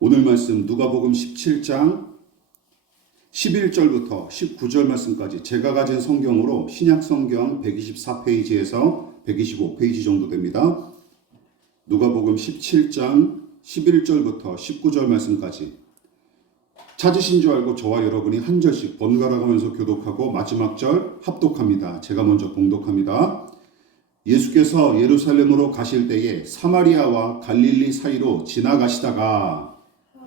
오늘 말씀 누가복음 17장 11절부터 19절 말씀까지 제가 가진 성경으로 신약 성경 124페이지에서 125페이지 정도 됩니다. 누가복음 17장 11절부터 19절 말씀까지 찾으신 줄 알고 저와 여러분이 한 절씩 번갈아 가면서 교독하고 마지막 절 합독합니다. 제가 먼저 봉독합니다. 예수께서 예루살렘으로 가실 때에 사마리아와 갈릴리 사이로 지나가시다가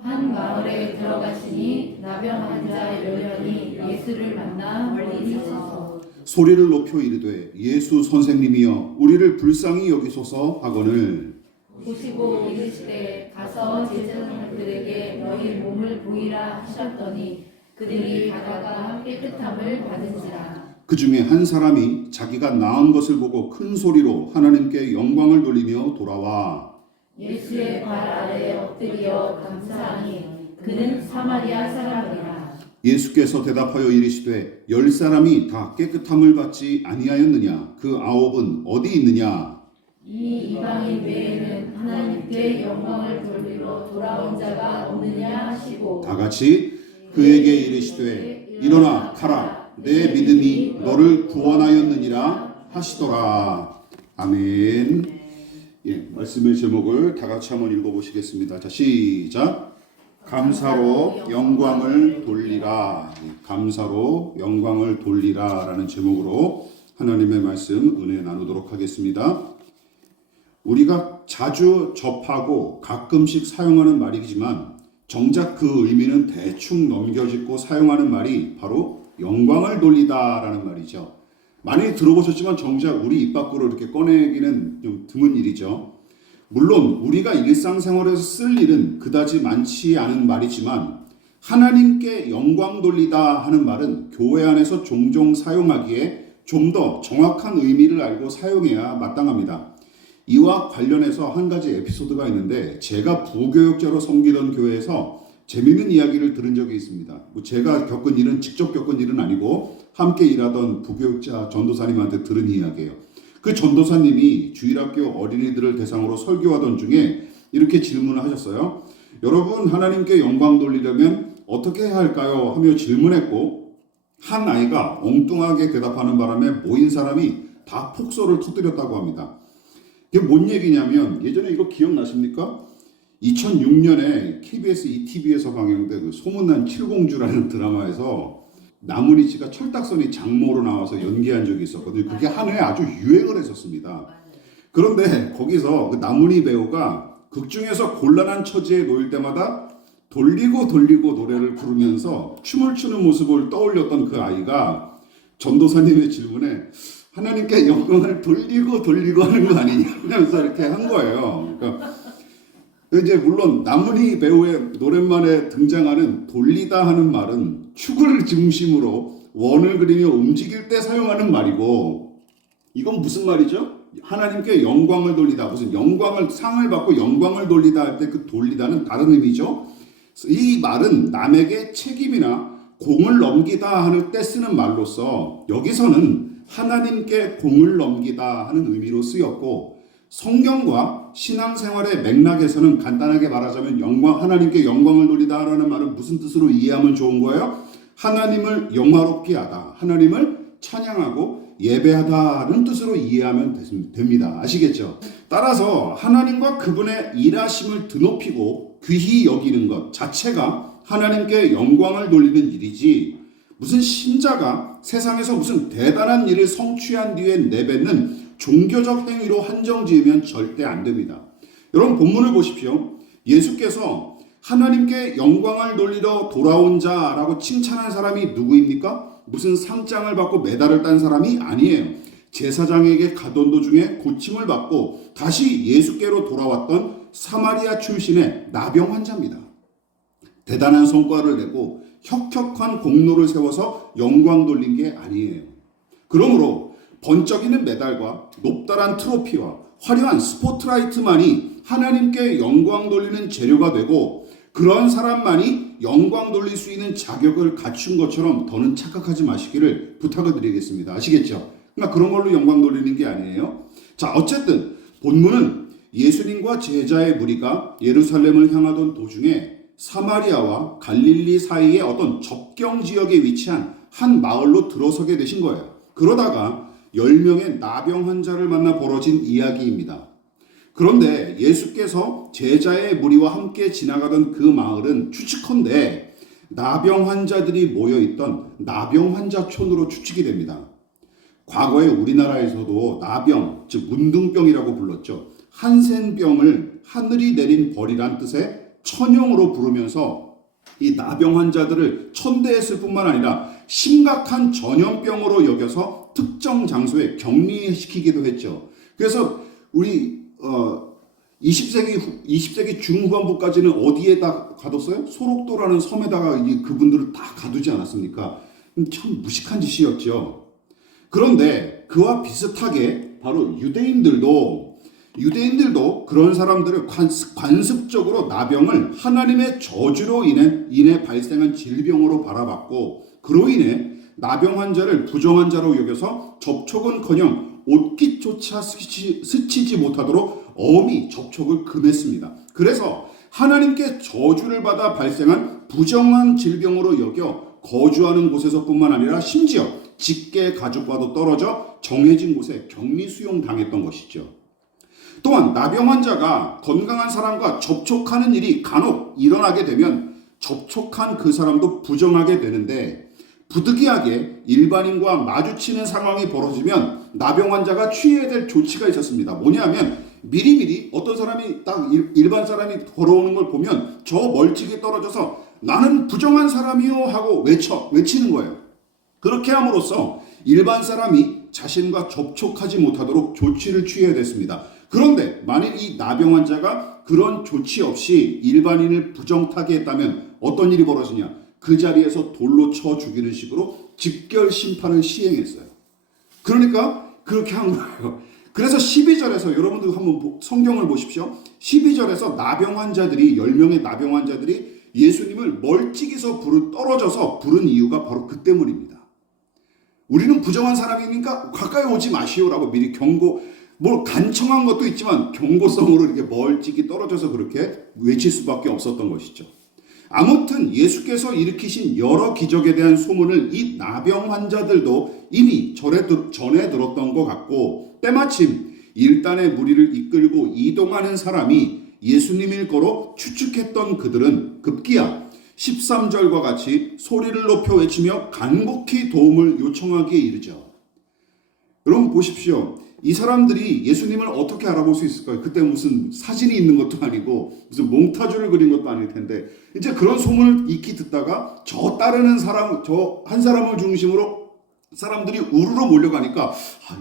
한 마을에 들어가시니 나병 환자 10명이 예수를 만나 멀리 있어서 소리를 높여 이르되 예수 선생님이여 우리를 불쌍히 여기소서 하거늘 보시고 이르시되 가서 제자들에게 너희 몸을 보이라 하셨더니 그들이 가다가 깨끗함을 받은지라. 그 중에 한 사람이 자기가 나은 것을 보고 큰 소리로 하나님께 영광을 돌리며 돌아와 예수의 발 아래에 엎드려 감사하니 그는 사마리아 사람이라. 예수께서 대답하여 이르시되 10사람이 다 깨끗함을 받지 아니하였느냐 그 9은 어디 있느냐 이 이방인 외에는 하나님께 영광을 돌리러 돌아온 자가 없느냐 하시고 다 같이 그에게 이르시되 일어나 가라 내 믿음이 너를 구원하였느니라 하시더라. 아멘. 예, 말씀의 제목을 다 같이 한번 읽어보시겠습니다. 자, 시작. 감사로 영광을 돌리라. 감사로 영광을 돌리라 라는 제목으로 하나님의 말씀 은혜 나누도록 하겠습니다. 우리가 자주 접하고 가끔씩 사용하는 말이지만 정작 그 의미는 대충 넘겨짚고 사용하는 말이 바로 영광을 돌리다 라는 말이죠. 많이 들어보셨지만 정작 우리 입 밖으로 이렇게 꺼내기는 좀 드문 일이죠. 물론 우리가 일상생활에서 쓸 일은 그다지 많지 않은 말이지만 하나님께 영광 돌리다 하는 말은 교회 안에서 종종 사용하기에 좀 더 정확한 의미를 알고 사용해야 마땅합니다. 이와 관련해서 한 가지 에피소드가 있는데 제가 부교육자로 섬기던 교회에서 재미있는 이야기를 들은 적이 있습니다. 제가 겪은 일은 직접 겪은 일은 아니고 함께 일하던 부교육자 전도사님한테 들은 이야기예요. 그 전도사님이 주일학교 어린이들을 대상으로 설교하던 중에 이렇게 질문을 하셨어요. 여러분 하나님께 영광 돌리려면 어떻게 해야 할까요? 하며 질문했고 한 아이가 엉뚱하게 대답하는 바람에 모인 사람이 다 폭소를 터뜨렸다고 합니다. 이게 뭔 얘기냐면 예전에 이거 기억나십니까? 2006년에 KBS ETV에서 방영된 그 소문난 칠공주라는 드라마에서 나문희 씨가 철딱선이 장모로 나와서 연기한 적이 있었거든요. 그게 한 해 아주 유행을 했었습니다. 그런데 거기서 그 나문희 배우가 극 중에서 곤란한 처지에 놓일 때마다 돌리고 노래를 부르면서 춤을 추는 모습을 떠올렸던 그 아이가 전도사님의 질문에 하나님께 영광을 돌리고 하는 거 아니냐 하면서 이렇게 한 거예요. 그러니까 이제 물론 나문희 배우의 노랫말에 등장하는 돌리다 하는 말은 축을 중심으로 원을 그리며 움직일 때 사용하는 말이고 이건 무슨 말이죠? 하나님께 영광을 돌리다 무슨 영광을 상을 받고 영광을 돌리다 할 때 그 돌리다는 다른 의미죠. 이 말은 남에게 책임이나 공을 넘기다 하는 때 쓰는 말로서 여기서는 하나님께 공을 넘기다 하는 의미로 쓰였고 성경과 신앙생활의 맥락에서는 간단하게 말하자면 하나님께 영광을 돌리다라는 말은 무슨 뜻으로 이해하면 좋은 거예요? 하나님을 영화롭게 하다, 하나님을 찬양하고 예배하다는 뜻으로 이해하면 됩니다. 아시겠죠? 따라서 하나님과 그분의 일하심을 드높이고 귀히 여기는 것 자체가 하나님께 영광을 돌리는 일이지 무슨 신자가 세상에서 무슨 대단한 일을 성취한 뒤에 내뱉는 종교적 행위로 한정지으면 절대 안 됩니다. 여러분 본문을 보십시오. 예수께서 하나님께 영광을 돌리러 돌아온 자라고 칭찬한 사람이 누구입니까? 무슨 상장을 받고 메달을 딴 사람이 아니에요. 제사장에게 가던 도중에 고침을 받고 다시 예수께로 돌아왔던 사마리아 출신의 나병 환자입니다. 대단한 성과를 내고 혁혁한 공로를 세워서 영광 돌린 게 아니에요. 그러므로 번쩍이는 메달과 높다란 트로피와 화려한 스포트라이트만이 하나님께 영광 돌리는 재료가 되고 그런 사람만이 영광 돌릴 수 있는 자격을 갖춘 것처럼 더는 착각하지 마시기를 부탁을 드리겠습니다. 아시겠죠? 그러니까 그런 걸로 영광 돌리는 게 아니에요. 자, 어쨌든 본문은 예수님과 제자의 무리가 예루살렘을 향하던 도중에 사마리아와 갈릴리 사이의 어떤 접경 지역에 위치한 한 마을로 들어서게 되신 거예요. 그러다가 10명의 나병 환자를 만나 벌어진 이야기입니다. 그런데 예수께서 제자의 무리와 함께 지나가던 그 마을은 추측컨대 나병 환자들이 모여있던 나병 환자촌으로 추측이 됩니다. 과거에 우리나라에서도 나병, 즉 문둥병이라고 불렀죠. 한센병을 하늘이 내린 벌이란 뜻의 천형으로 부르면서 이 나병 환자들을 천대했을 뿐만 아니라 심각한 전염병으로 여겨서 특정 장소에 격리시키기도 했죠. 그래서 우리 20세기 중후반부까지는 어디에다 가뒀어요? 소록도라는 섬에다가 그분들을 다 가두지 않았습니까? 참 무식한 짓이었죠. 그런데 그와 비슷하게 바로 유대인들도 그런 사람들을 관습적으로 나병을 하나님의 저주로 인해 발생한 질병으로 바라봤고, 그로 인해 나병 환자를 부정한 자로 여겨서 접촉은커녕 옷깃조차 스치지 못하도록 엄히 접촉을 금했습니다. 그래서 하나님께 저주를 받아 발생한 부정한 질병으로 여겨 거주하는 곳에서뿐만 아니라 심지어 직계 가족과도 떨어져 정해진 곳에 격리 수용당했던 것이죠. 또한 나병 환자가 건강한 사람과 접촉하는 일이 간혹 일어나게 되면 접촉한 그 사람도 부정하게 되는데, 부득이하게 일반인과 마주치는 상황이 벌어지면 나병 환자가 취해야 될 조치가 있었습니다. 뭐냐면 미리미리 어떤 사람이 딱 일반 사람이 걸어오는 걸 보면 저 멀찍이 떨어져서 나는 부정한 사람이요 하고 외치는 거예요. 그렇게 함으로써 일반 사람이 자신과 접촉하지 못하도록 조치를 취해야 됐습니다. 그런데 만일 이 나병 환자가 그런 조치 없이 일반인을 부정타게 했다면 어떤 일이 벌어지냐? 그 자리에서 돌로 쳐 죽이는 식으로 직결 심판을 시행했어요. 그러니까 그렇게 한 거예요. 그래서 12절에서 여러분들 한번 성경을 보십시오. 12절에서 나병 환자들이 10명의 나병 환자들이 예수님을 멀찍이서 떨어져서 부른 이유가 바로 그 때문입니다. 우리는 부정한 사람이니까 가까이 오지 마시오라고 미리 간청한 것도 있지만 경고성으로 이렇게 멀찍이 떨어져서 그렇게 외칠 수밖에 없었던 것이죠. 아무튼 예수께서 일으키신 여러 기적에 대한 소문을 이 나병 환자들도 이미 전에 들었던 것 같고, 때마침 일단의 무리를 이끌고 이동하는 사람이 예수님일 거로 추측했던 그들은 급기야 13절과 같이 소리를 높여 외치며 간곡히 도움을 요청하기에 이르죠. 여러분 보십시오. 이 사람들이 예수님을 어떻게 알아볼 수 있을까요? 그때 무슨 사진이 있는 것도 아니고 무슨 몽타주를 그린 것도 아닐 텐데, 이제 그런 소문을 익히 듣다가 저 한 사람을 중심으로 사람들이 우르르 몰려가니까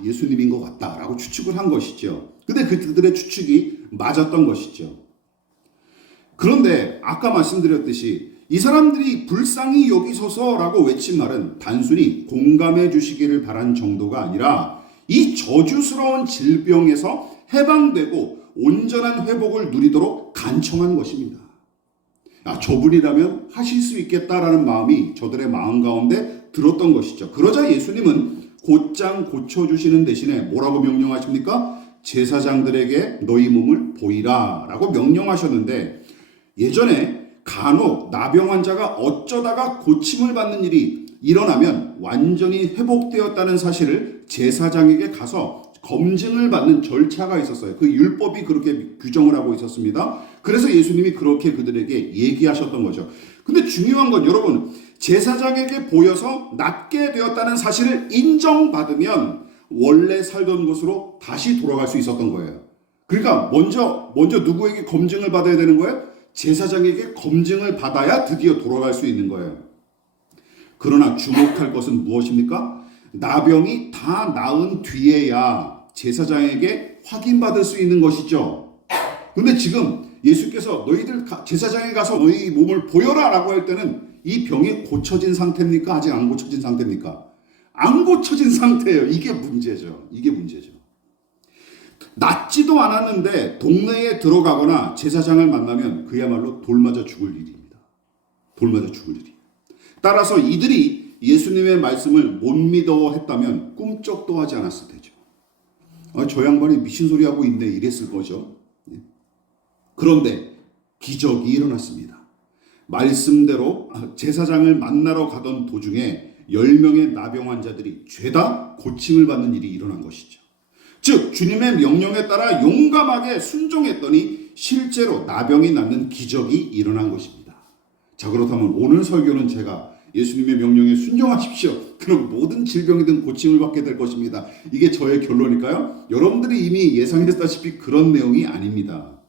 예수님인 것 같다라고 추측을 한 것이죠. 근데 그들의 추측이 맞았던 것이죠. 그런데 아까 말씀드렸듯이 이 사람들이 불쌍히 여기소서라고 외친 말은 단순히 공감해 주시기를 바란 정도가 아니라 이 저주스러운 질병에서 해방되고 온전한 회복을 누리도록 간청한 것입니다. 저분이라면 하실 수 있겠다라는 마음이 저들의 마음 가운데 들었던 것이죠. 그러자 예수님은 곧장 고쳐주시는 대신에 뭐라고 명령하십니까? 제사장들에게 너희 몸을 보이라 라고 명령하셨는데, 예전에 간혹 나병 환자가 어쩌다가 고침을 받는 일이 일어나면 완전히 회복되었다는 사실을 제사장에게 가서 검증을 받는 절차가 있었어요. 그 율법이 그렇게 규정을 하고 있었습니다. 그래서 예수님이 그렇게 그들에게 얘기하셨던 거죠. 근데 중요한 건 여러분, 제사장에게 보여서 낫게 되었다는 사실을 인정받으면 원래 살던 곳으로 다시 돌아갈 수 있었던 거예요. 그러니까 먼저 누구에게 검증을 받아야 되는 거예요? 제사장에게 검증을 받아야 드디어 돌아갈 수 있는 거예요. 그러나 주목할 것은 무엇입니까? 나병이 다 나은 뒤에야 제사장에게 확인받을 수 있는 것이죠. 근데 지금 예수께서 너희들 제사장에 가서 너희 몸을 보여라 라고 할 때는 이 병이 고쳐진 상태입니까? 아직 안 고쳐진 상태입니까? 안 고쳐진 상태예요. 이게 문제죠. 낫지도 않았는데 동네에 들어가거나 제사장을 만나면 그야말로 돌 맞아 죽을 일입니다. 따라서 이들이 예수님의 말씀을 못 믿어 했다면 꿈쩍도 하지 않았을 테죠. 저 양반이 미친 소리 하고 있네 이랬을 거죠. 그런데 기적이 일어났습니다. 말씀대로 제사장을 만나러 가던 도중에 10명의 나병 환자들이 죄다 고침을 받는 일이 일어난 것이죠. 즉 주님의 명령에 따라 용감하게 순종했더니 실제로 나병이 낫는 기적이 일어난 것입니다. 자, 그렇다면 오늘 설교는 제가 예수님의 명령에 순종하십시오, 그럼 모든 질병이든 고침을 받게 될 것입니다, 이게 저의 결론일까요? 여러분들이 이미 예상했다시피 그런 내용이 아닙니다.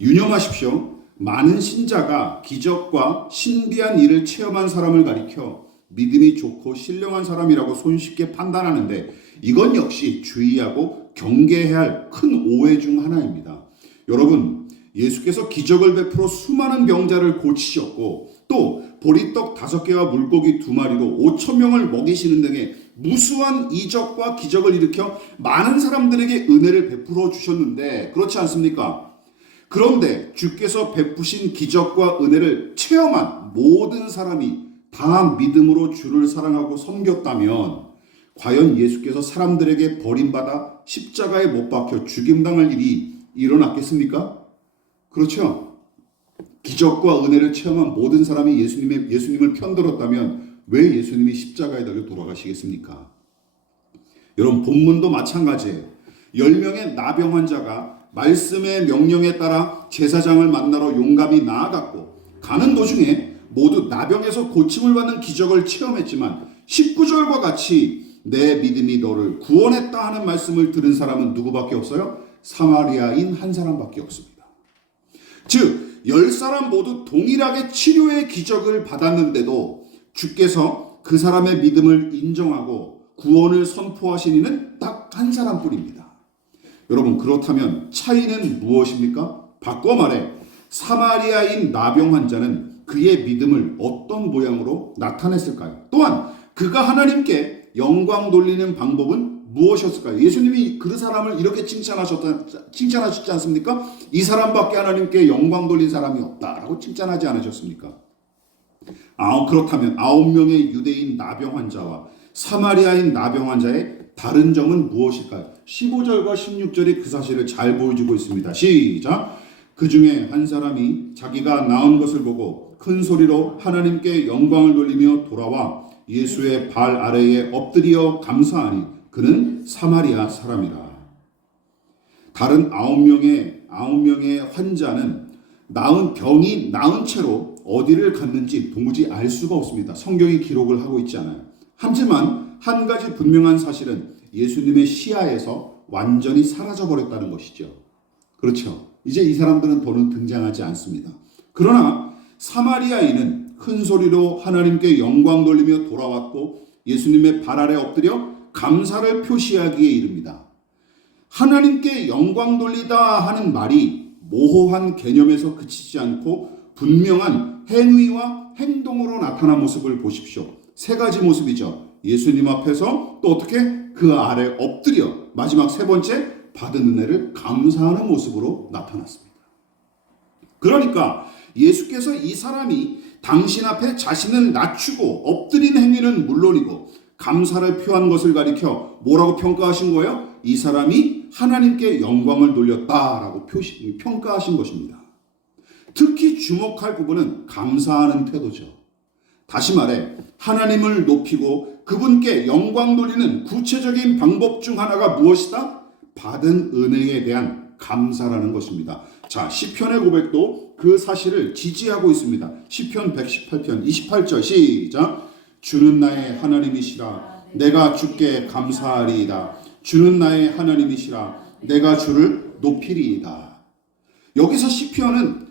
유념하십시오. 많은 신자가 기적과 신비한 일을 체험한 사람을 가리켜 믿음이 좋고 신령한 사람이라고 손쉽게 판단하는데, 이건 역시 주의하고 경계해야 할 큰 오해 중 하나입니다. 여러분, 예수께서 기적을 베풀어 수많은 병자를 고치셨고 또 보리떡 5개와 물고기 2마리로 5,000명을 먹이시는 등의 무수한 이적과 기적을 일으켜 많은 사람들에게 은혜를 베풀어 주셨는데, 그렇지 않습니까? 그런데 주께서 베푸신 기적과 은혜를 체험한 모든 사람이 다 믿음으로 주를 사랑하고 섬겼다면 과연 예수께서 사람들에게 버림받아 십자가에 못 박혀 죽임당할 일이 일어났겠습니까? 그렇죠? 기적과 은혜를 체험한 모든 사람이 예수님을 편들었다면 왜 예수님이 십자가에 달려 돌아가시겠습니까? 여러분, 본문도 마찬가지예요. 10명의 나병 환자가 말씀의 명령에 따라 제사장을 만나러 용감히 나아갔고, 가는 도중에 모두 나병에서 고침을 받는 기적을 체험했지만 19절과 같이 내 믿음이 너를 구원했다 하는 말씀을 들은 사람은 누구밖에 없어요? 사마리아인 한 사람밖에 없습니다. 즉 10사람 모두 동일하게 치료의 기적을 받았는데도 주께서 그 사람의 믿음을 인정하고 구원을 선포하신 이는 딱 한 사람뿐입니다. 여러분, 그렇다면 차이는 무엇입니까? 바꿔 말해 사마리아인 나병 환자는 그의 믿음을 어떤 모양으로 나타냈을까요? 또한 그가 하나님께 영광 돌리는 방법은 무엇이었을까요? 예수님이 그 사람을 이렇게 칭찬하셨지 않습니까? 이 사람밖에 하나님께 영광 돌린 사람이 없다라고 칭찬하지 않으셨습니까? 그렇다면 9명의 유대인 나병 환자와 사마리아인 나병 환자의 다른 점은 무엇일까요? 15절과 16절이 그 사실을 잘 보여주고 있습니다. 시작! 그 중에 한 사람이 자기가 나은 것을 보고 큰 소리로 하나님께 영광을 돌리며 돌아와 예수의 발 아래에 엎드려 감사하니 그는 사마리아 사람이라. 다른 9명의 환자는 병이 나은 채로 어디를 갔는지 도무지 알 수가 없습니다. 성경이 기록을 하고 있지 않아요. 하지만 한 가지 분명한 사실은 예수님의 시야에서 완전히 사라져버렸다는 것이죠. 그렇죠. 이제 이 사람들은 더는 등장하지 않습니다. 그러나 사마리아인은 큰 소리로 하나님께 영광 돌리며 돌아왔고 예수님의 발 아래 엎드려 감사를 표시하기에 이릅니다. 하나님께 영광 돌리다 하는 말이 모호한 개념에서 그치지 않고 분명한 행위와 행동으로 나타난 모습을 보십시오. 3가지 모습이죠. 예수님 앞에서 또 어떻게 그 아래 엎드려, 마지막 3번째 받은 은혜를 감사하는 모습으로 나타났습니다. 그러니까 예수께서 이 사람이 당신 앞에 자신을 낮추고 엎드린 행위는 물론이고 감사를 표한 것을 가리켜 뭐라고 평가하신 거예요? 이 사람이 하나님께 영광을 돌렸다라고 평가하신 것입니다. 특히 주목할 부분은 감사하는 태도죠. 다시 말해 하나님을 높이고 그분께 영광 돌리는 구체적인 방법 중 하나가 무엇이다? 받은 은혜에 대한 감사라는 것입니다. 자, 시편의 고백도 그 사실을 지지하고 있습니다. 시편 118편 28절 시작! 주는 나의 하나님이시라 내가 주께 감사하리이다. 주는 나의 하나님이시라 내가 주를 높이리이다. 여기서 시편은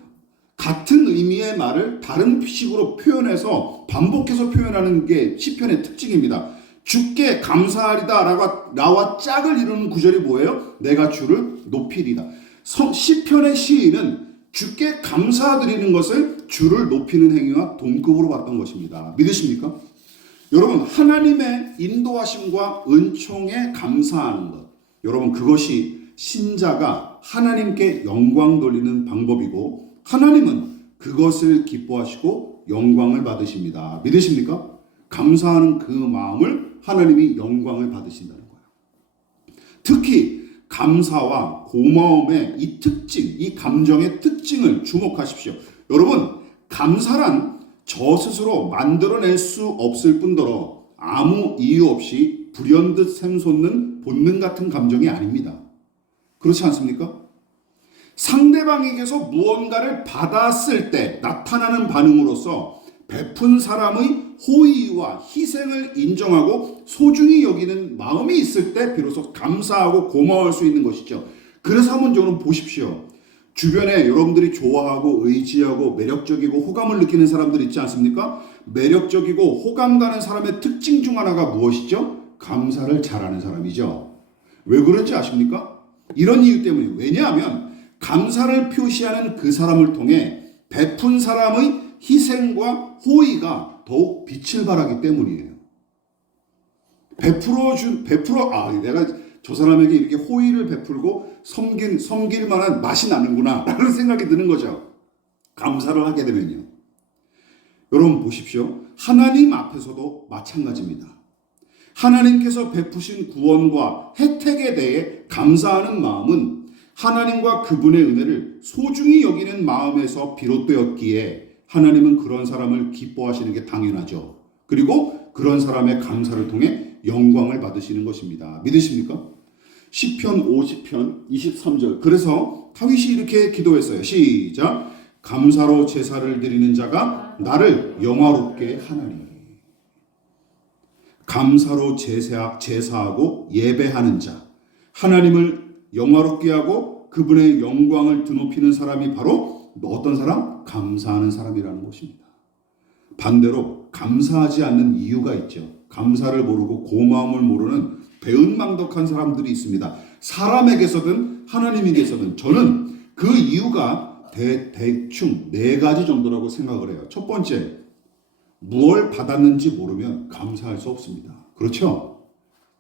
같은 의미의 말을 다른 식으로 표현해서 반복해서 표현하는 게 시편의 특징입니다. 주께 감사하리다 라고 나와 짝을 이루는 구절이 뭐예요? 내가 주를 높이리다. 시편의 시인은 주께 감사드리는 것을 주를 높이는 행위와 동급으로 봤던 것입니다. 믿으십니까? 여러분, 하나님의 인도하심과 은총에 감사하는 것, 여러분 그것이 신자가 하나님께 영광 돌리는 방법이고 하나님은 그것을 기뻐하시고 영광을 받으십니다. 믿으십니까? 감사하는 그 마음을 하나님이 영광을 받으신다는 거예요. 특히 감사와 고마움의 이 특징, 이 감정의 특징을 주목하십시오. 여러분, 감사란 저 스스로 만들어낼 수 없을 뿐더러 아무 이유 없이 불현듯 샘솟는 본능 같은 감정이 아닙니다. 그렇지 않습니까? 상대방에게서 무언가를 받았을 때 나타나는 반응으로서 베푼 사람의 호의와 희생을 인정하고 소중히 여기는 마음이 있을 때 비로소 감사하고 고마워할 수 있는 것이죠. 그래서 한번 여러분 보십시오. 주변에 여러분들이 좋아하고 의지하고 매력적이고 호감을 느끼는 사람들 있지 않습니까? 매력적이고 호감 가는 사람의 특징 중 하나가 무엇이죠? 감사를 잘하는 사람이죠. 왜 그런지 아십니까? 이런 이유 때문에. 왜냐하면 감사를 표시하는 그 사람을 통해 베푼 사람의 희생과 호의가 더욱 빛을 발하기 때문이에요. 내가 저 사람에게 이렇게 호의를 베풀고 섬길 만한 맛이 나는구나 라는 생각이 드는 거죠. 감사를 하게 되면요. 여러분 보십시오. 하나님 앞에서도 마찬가지입니다. 하나님께서 베푸신 구원과 혜택에 대해 감사하는 마음은 하나님과 그분의 은혜를 소중히 여기는 마음에서 비롯되었기에 하나님은 그런 사람을 기뻐하시는 게 당연하죠. 그리고 그런 사람의 감사를 통해 영광을 받으시는 것입니다. 믿으십니까? 시편 50편 23절. 그래서 다윗이 이렇게 기도했어요. 시작. 감사로 제사를 드리는 자가 나를 영화롭게 하나니. 감사로 제사하고 예배하는 자, 하나님을 영화롭게 하고 그분의 영광을 드높이는 사람이 바로 어떤 사람? 감사하는 사람이라는 것입니다. 반대로 감사하지 않는 이유가 있죠. 감사를 모르고 고마움을 모르는 배은망덕한 사람들이 있습니다. 사람에게서든 하나님에게서든. 저는 그 이유가 대충 4가지 정도라고 생각을 해요. 첫 번째, 무엇을 받았는지 모르면 감사할 수 없습니다. 그렇죠?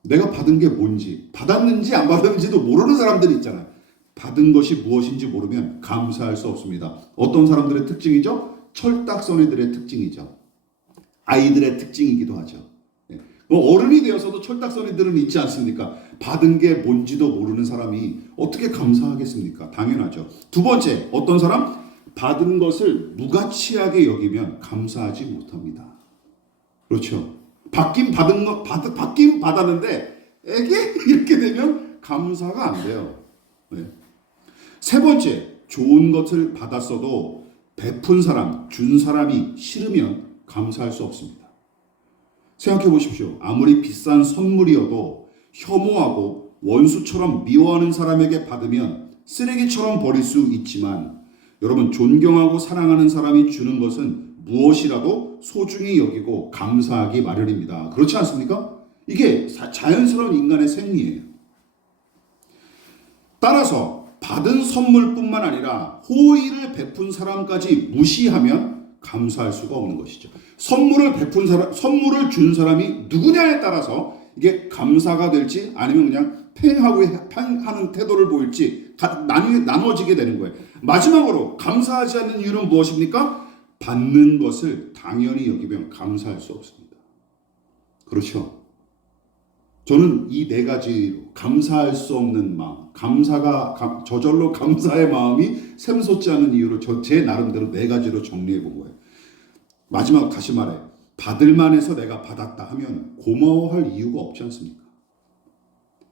내가 받은 게 뭔지, 받았는지 안 받았는지도 모르는 사람들이 있잖아요. 받은 것이 무엇인지 모르면 감사할 수 없습니다. 어떤 사람들의 특징이죠? 철딱서니들의 특징이죠. 아이들의 특징이기도 하죠. 어른이 되어서도 철딱서니들은 있지 않습니까? 받은 게 뭔지도 모르는 사람이 어떻게 감사하겠습니까? 당연하죠. 두 번째, 어떤 사람? 받은 것을 무가치하게 여기면 감사하지 못합니다. 그렇죠? 받긴 받았는데 에게 이렇게 되면 감사가 안 돼요. 네. 세 번째, 좋은 것을 받았어도 베푼 사람, 준 사람이 싫으면 감사할 수 없습니다. 생각해 보십시오. 아무리 비싼 선물이어도 혐오하고 원수처럼 미워하는 사람에게 받으면 쓰레기처럼 버릴 수 있지만 여러분, 존경하고 사랑하는 사람이 주는 것은 무엇이라도 소중히 여기고 감사하기 마련입니다. 그렇지 않습니까? 이게 자연스러운 인간의 생리예요. 따라서 받은 선물뿐만 아니라 호의를 베푼 사람까지 무시하면 감사할 수가 없는 것이죠. 선물을 준 사람이 누구냐에 따라서 이게 감사가 될지 아니면 그냥 팽하는 태도를 보일지 나눠지게 되는 거예요. 마지막으로 감사하지 않는 이유는 무엇입니까? 받는 것을 당연히 여기면 감사할 수 없습니다. 그렇죠? 저는 이 4가지로 감사할 수 없는 마음, 저절로 감사의 마음이 샘솟지 않는 이유를 제 나름대로 4가지로 정리해 본 거예요. 마지막 다시 말해, 받을만 해서 내가 받았다 하면 고마워할 이유가 없지 않습니까?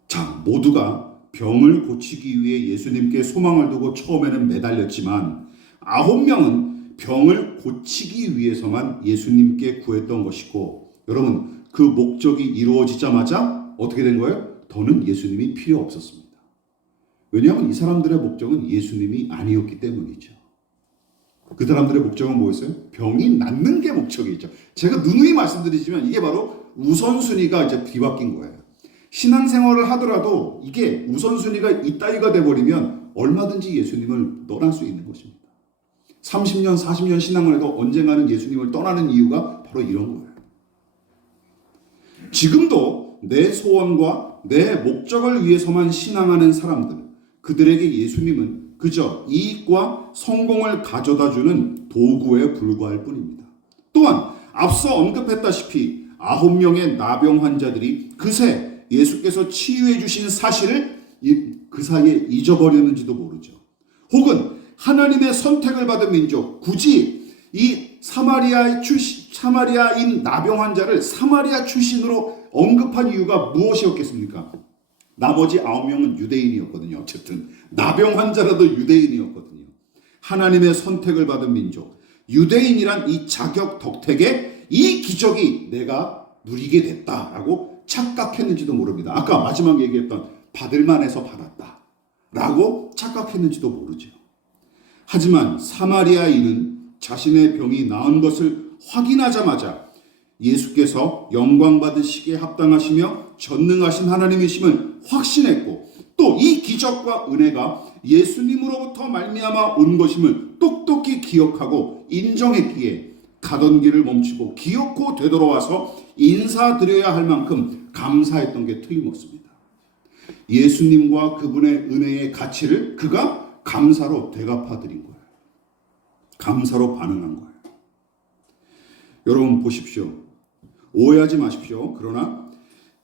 자, 모두가 병을 고치기 위해 예수님께 소망을 두고 처음에는 매달렸지만 9명은 병을 고치기 위해서만 예수님께 구했던 것이고, 여러분, 그 목적이 이루어지자마자 어떻게 된 거예요? 더는 예수님이 필요 없었습니다. 왜냐하면 이 사람들의 목적은 예수님이 아니었기 때문이죠. 그 사람들의 목적은 뭐였어요? 병이 낫는 게 목적이죠. 제가 누누이 말씀드리지만 이게 바로 우선순위가 이제 뒤바뀐 거예요. 신앙생활을 하더라도 이게 우선순위가 이따위가 돼버리면 얼마든지 예수님을 떠날 수 있는 것입니다. 30년, 40년 신앙을 해도 언젠가는 예수님을 떠나는 이유가 바로 이런 거예요. 지금도 내 소원과 내 목적을 위해서만 신앙하는 사람들, 그들에게 예수님은 그저 이익과 성공을 가져다주는 도구에 불과할 뿐입니다. 또한 앞서 언급했다시피 9명의 나병 환자들이 그새 예수께서 치유해 주신 사실을 그 사이에 잊어버렸는지도 모르죠. 혹은 하나님의 선택을 받은 민족, 굳이 이 사마리아인 나병 환자를 사마리아 출신으로 언급한 이유가 무엇이었겠습니까? 나머지 9명은 유대인이었거든요. 어쨌든 나병 환자라도 유대인이었거든요. 하나님의 선택을 받은 민족, 유대인이란 이 자격 덕택에 이 기적이 내가 누리게 됐다라고 착각했는지도 모릅니다. 아까 마지막 얘기했던 받을만 해서 받았다라고 착각했는지도 모르죠. 하지만 사마리아인은 자신의 병이 나은 것을 확인하자마자 예수께서 영광 받으시기에 합당하시며 전능하신 하나님이심을 확신했고, 또 이 기적과 은혜가 예수님으로부터 말미암아 온 것임을 똑똑히 기억하고 인정했기에 가던 길을 멈추고 기어코 되돌아와서 인사드려야 할 만큼 감사했던 게 틀림없습니다. 예수님과 그분의 은혜의 가치를 그가 감사로 되갚아드린 거예요. 감사로 반응한 거예요. 여러분 보십시오. 오해하지 마십시오. 그러나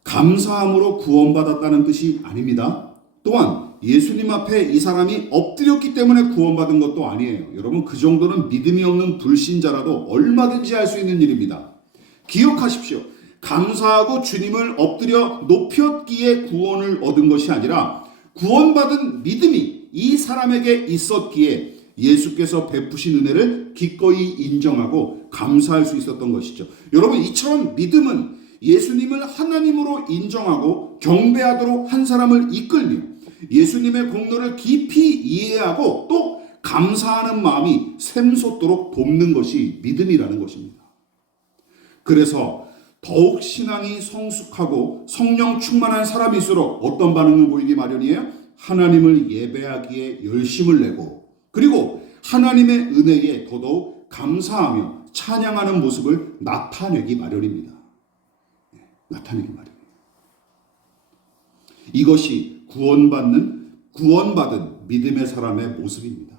감사함으로 구원받았다는 뜻이 아닙니다. 또한 예수님 앞에 이 사람이 엎드렸기 때문에 구원받은 것도 아니에요. 여러분 그 정도는 믿음이 없는 불신자라도 얼마든지 할 수 있는 일입니다. 기억하십시오. 감사하고 주님을 엎드려 높였기에 구원을 얻은 것이 아니라 구원받은 믿음이 이 사람에게 있었기에 예수께서 베푸신 은혜를 기꺼이 인정하고 감사할 수 있었던 것이죠. 여러분 이처럼 믿음은 예수님을 하나님으로 인정하고 경배하도록 한 사람을 이끌며 예수님의 공로를 깊이 이해하고 또 감사하는 마음이 샘솟도록 돕는 것이 믿음이라는 것입니다. 그래서 더욱 신앙이 성숙하고 성령 충만한 사람일수록 어떤 반응을 보이기 마련이에요? 하나님을 예배하기에 열심을 내고, 그리고 하나님의 은혜에 더더욱 감사하며 찬양하는 모습을 나타내기 마련입니다. 나타내기 마련이에요. 이것이 구원받은 믿음의 사람의 모습입니다.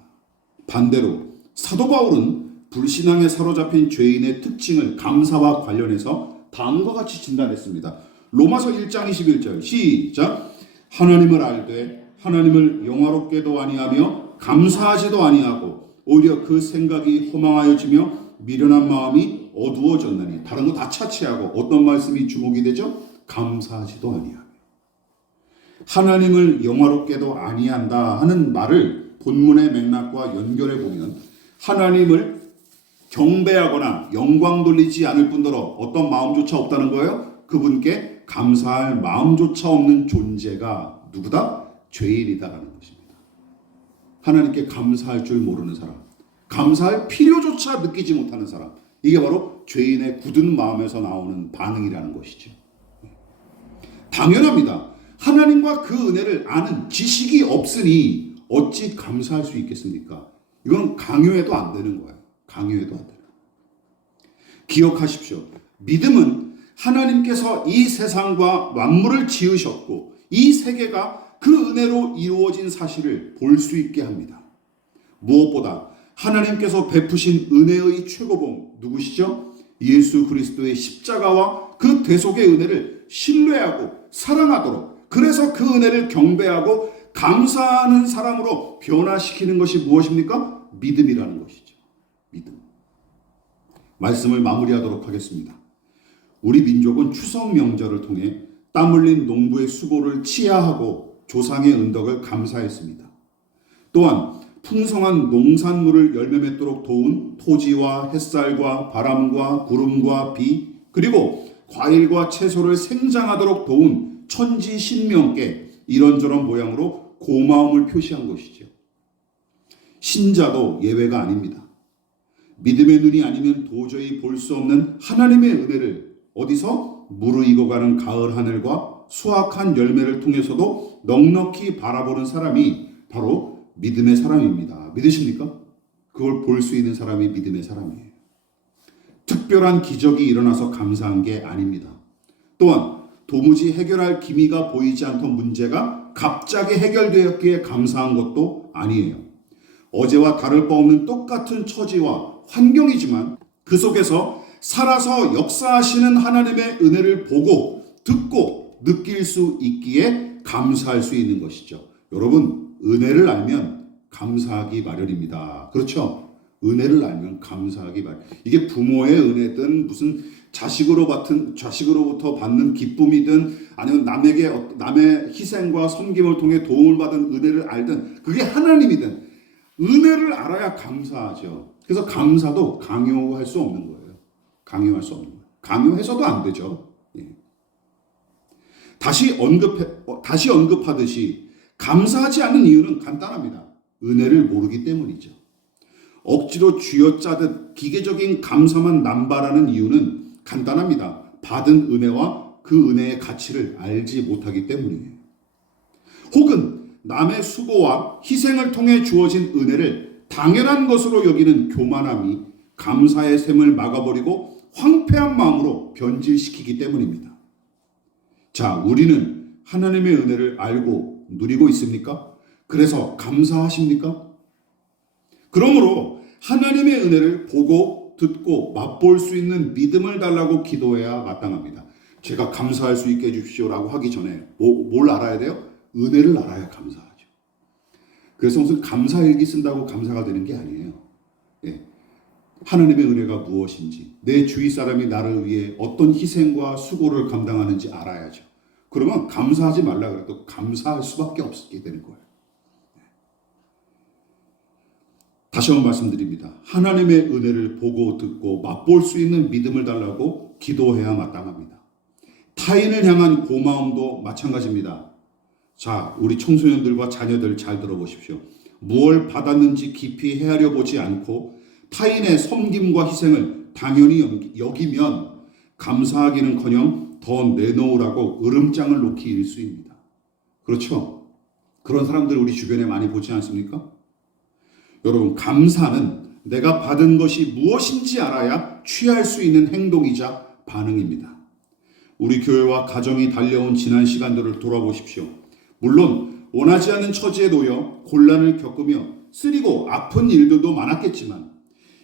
반대로 사도 바울은 불신앙에 사로잡힌 죄인의 특징을 감사와 관련해서 다음과 같이 진단했습니다. 로마서 1장 21절 시작. 하나님을 알되 하나님을 영화롭게도 아니하며 감사하지도 아니하고 오히려 그 생각이 허망하여지며 미련한 마음이 어두워졌나니. 다른 거 다 차치하고 어떤 말씀이 주목이 되죠? 감사하지도 아니하며. 하나님을 영화롭게도 아니한다 하는 말을 본문의 맥락과 연결해 보면 하나님을 경배하거나 영광 돌리지 않을 뿐더러 어떤 마음조차 없다는 거예요? 그분께 감사할 마음조차 없는 존재가 누구다? 죄인이다라는 것입니다. 하나님께 감사할 줄 모르는 사람, 감사할 필요조차 느끼지 못하는 사람, 이게 바로 죄인의 굳은 마음에서 나오는 반응이라는 것이죠. 당연합니다. 하나님과 그 은혜를 아는 지식이 없으니 어찌 감사할 수 있겠습니까? 이건 강요해도 안 되는 거예요. 강요해도 안 되는 거예요. 기억하십시오. 믿음은 하나님께서 이 세상과 만물을 지으셨고 이 세계가 그 은혜로 이루어진 사실을 볼 수 있게 합니다. 무엇보다 하나님께서 베푸신 은혜의 최고봉 누구시죠? 예수 그리스도의 십자가와 그 대속의 은혜를 신뢰하고 사랑하도록, 그래서 그 은혜를 경배하고 감사하는 사람으로 변화시키는 것이 무엇입니까? 믿음이라는 것이죠. 믿음. 말씀을 마무리하도록 하겠습니다. 우리 민족은 추석 명절을 통해 땀 흘린 농부의 수고를 치하하고 조상의 은덕을 감사했습니다. 또한 풍성한 농산물을 열매 맺도록 도운 토지와 햇살과 바람과 구름과 비, 그리고 과일과 채소를 생장하도록 도운 천지 신명께 이런저런 모양으로 고마움을 표시한 것이죠. 신자도 예외가 아닙니다. 믿음의 눈이 아니면 도저히 볼 수 없는 하나님의 은혜를 어디서 무르익어가는 가을 하늘과 수확한 열매를 통해서도 넉넉히 바라보는 사람이 바로 믿음의 사람입니다. 믿으십니까? 그걸 볼 수 있는 사람이 믿음의 사람이에요. 특별한 기적이 일어나서 감사한 게 아닙니다. 또한 도무지 해결할 기미가 보이지 않던 문제가 갑자기 해결되었기에 감사한 것도 아니에요. 어제와 다를 바 없는 똑같은 처지와 환경이지만 그 속에서 살아서 역사하시는 하나님의 은혜를 보고 듣고 느낄 수 있기에 감사할 수 있는 것이죠. 여러분, 은혜를 알면 감사하기 마련입니다. 그렇죠? 은혜를 알면 감사하기 바랍니다. 이게 부모의 은혜든 무슨 자식으로부터 받는 기쁨이든 아니면 남의 희생과 섬김을 통해 도움을 받은 은혜를 알든 그게 하나님이든 은혜를 알아야 감사하죠. 그래서 감사도 강요할 수 없는 거예요. 강요할 수 없는 거예요. 강요해서도 안 되죠. 예. 다시 언급하듯이 감사하지 않는 이유는 간단합니다. 은혜를 모르기 때문이죠. 억지로 쥐어짜듯 기계적인 감사만 남발하는 이유는 간단합니다. 받은 은혜와 그 은혜의 가치를 알지 못하기 때문이에요. 혹은 남의 수고와 희생을 통해 주어진 은혜를 당연한 것으로 여기는 교만함이 감사의 샘을 막아버리고 황폐한 마음으로 변질시키기 때문입니다. 자, 우리는 하나님의 은혜를 알고 누리고 있습니까? 그래서 감사하십니까? 그러므로 하나님의 은혜를 보고 듣고 맛볼 수 있는 믿음을 달라고 기도해야 마땅합니다. 제가 감사할 수 있게 해주십시오라고 하기 전에 뭘 알아야 돼요? 은혜를 알아야 감사하죠. 그래서 무슨 감사일기 쓴다고 감사가 되는 게 아니에요. 예. 하나님의 은혜가 무엇인지, 내 주위 사람이 나를 위해 어떤 희생과 수고를 감당하는지 알아야죠. 그러면 감사하지 말라 그래도 감사할 수밖에 없게 되는 거예요. 다시 한번 말씀드립니다. 하나님의 은혜를 보고 듣고 맛볼 수 있는 믿음을 달라고 기도해야 마땅합니다. 타인을 향한 고마움도 마찬가지입니다. 자, 우리 청소년들과 자녀들 잘 들어보십시오. 무엇을 받았는지 깊이 헤아려 보지 않고 타인의 섬김과 희생을 당연히 여기면 감사하기는커녕 더 내놓으라고 으름장을 놓기 일쑤입니다. 그렇죠? 그런 사람들 우리 주변에 많이 보지 않습니까? 여러분, 감사는 내가 받은 것이 무엇인지 알아야 취할 수 있는 행동이자 반응입니다. 우리 교회와 가정이 달려온 지난 시간들을 돌아보십시오. 물론 원하지 않는 처지에 놓여 곤란을 겪으며 쓰리고 아픈 일들도 많았겠지만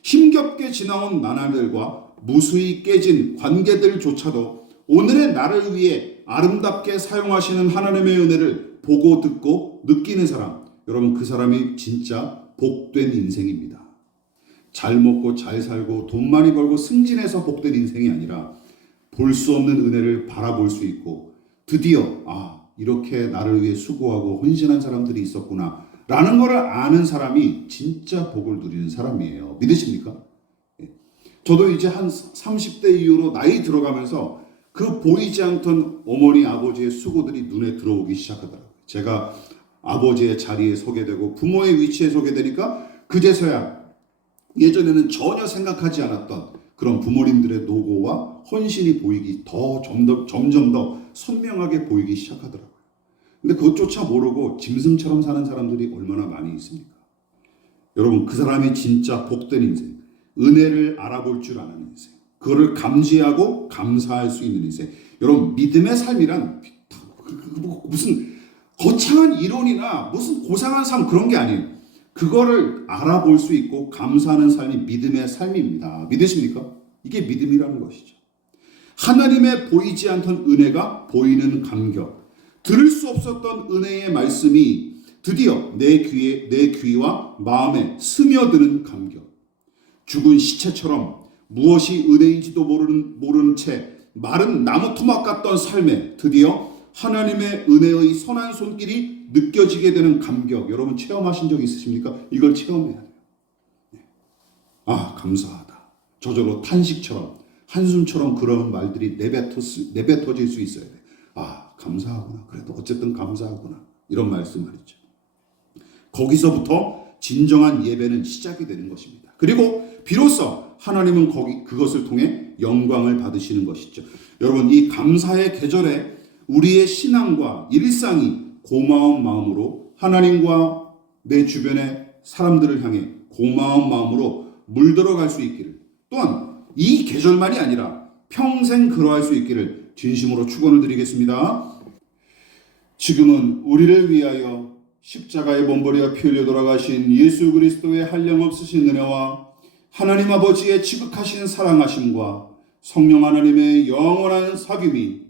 힘겹게 지나온 나날들과 무수히 깨진 관계들조차도 오늘의 나를 위해 아름답게 사용하시는 하나님의 은혜를 보고 듣고 느끼는 사람, 여러분 그 사람이 진짜 복된 인생입니다. 잘 먹고 잘 살고 돈 많이 벌고 승진해서 복된 인생이 아니라 볼 수 없는 은혜를 바라볼 수 있고 드디어 이렇게 나를 위해 수고하고 헌신한 사람들이 있었구나 라는 것을 아는 사람이 진짜 복을 누리는 사람이에요. 믿으십니까? 저도 이제 한 30대 이후로 나이 들어가면서 그 보이지 않던 어머니 아버지의 수고들이 눈에 들어오기 시작하더라고요. 제가 아버지의 자리에 서게 되고 부모의 위치에 서게 되니까 그제서야 예전에는 전혀 생각하지 않았던 그런 부모님들의 노고와 헌신이 보이기 점점 더 선명하게 보이기 시작하더라고요. 근데 그것조차 모르고 짐승처럼 사는 사람들이 얼마나 많이 있습니까? 여러분, 그 사람이 진짜 복된 인생, 은혜를 알아볼 줄 아는 인생, 그거를 감지하고 감사할 수 있는 인생. 여러분, 믿음의 삶이란 무슨 거창한 이론이나 무슨 고상한 삶 그런 게 아니에요. 그거를 알아볼 수 있고 감사하는 삶이 믿음의 삶입니다. 믿으십니까? 이게 믿음이라는 것이죠. 하나님의 보이지 않던 은혜가 보이는 감격, 들을 수 없었던 은혜의 말씀이 드디어 내 귀와 마음에 스며드는 감격, 죽은 시체처럼 무엇이 은혜인지도 모르는 채 마른 나무 토막 같던 삶에 드디어 하나님의 은혜의 선한 손길이 느껴지게 되는 감격, 여러분 체험하신 적 있으십니까? 이걸 체험해야 돼요. 감사하다. 저절로 탄식처럼 한숨처럼 그런 말들이 내뱉어질 수 있어야 돼. 감사하구나. 그래도 어쨌든 감사하구나. 이런 말씀 말이죠. 거기서부터 진정한 예배는 시작이 되는 것입니다. 그리고 비로소 하나님은 그것을 통해 영광을 받으시는 것이죠. 여러분, 이 감사의 계절에 우리의 신앙과 일상이 고마운 마음으로 하나님과 내 주변의 사람들을 향해 고마운 마음으로 물들어갈 수 있기를, 또한 이 계절만이 아니라 평생 그러할 수 있기를 진심으로 축원을 드리겠습니다. 지금은 우리를 위하여 십자가에 몸버려 피 흘려 돌아가신 예수 그리스도의 한량없으신 은혜와 하나님 아버지의 지극하신 사랑하심과 성령 하나님의 영원한 사귐이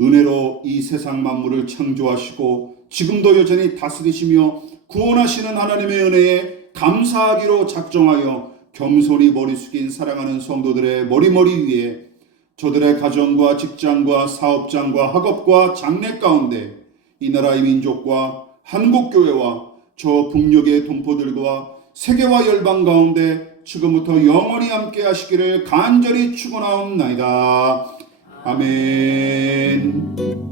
은혜로 이 세상 만물을 창조하시고 지금도 여전히 다스리시며 구원하시는 하나님의 은혜에 감사하기로 작정하여 겸손히 머리 숙인 사랑하는 성도들의 머리 위에 저들의 가정과 직장과 사업장과 학업과 장래 가운데 이 나라의 민족과 한국교회와 저 북녘의 동포들과 세계와 열방 가운데 지금부터 영원히 함께 하시기를 간절히 축원하옵나이다. 아멘.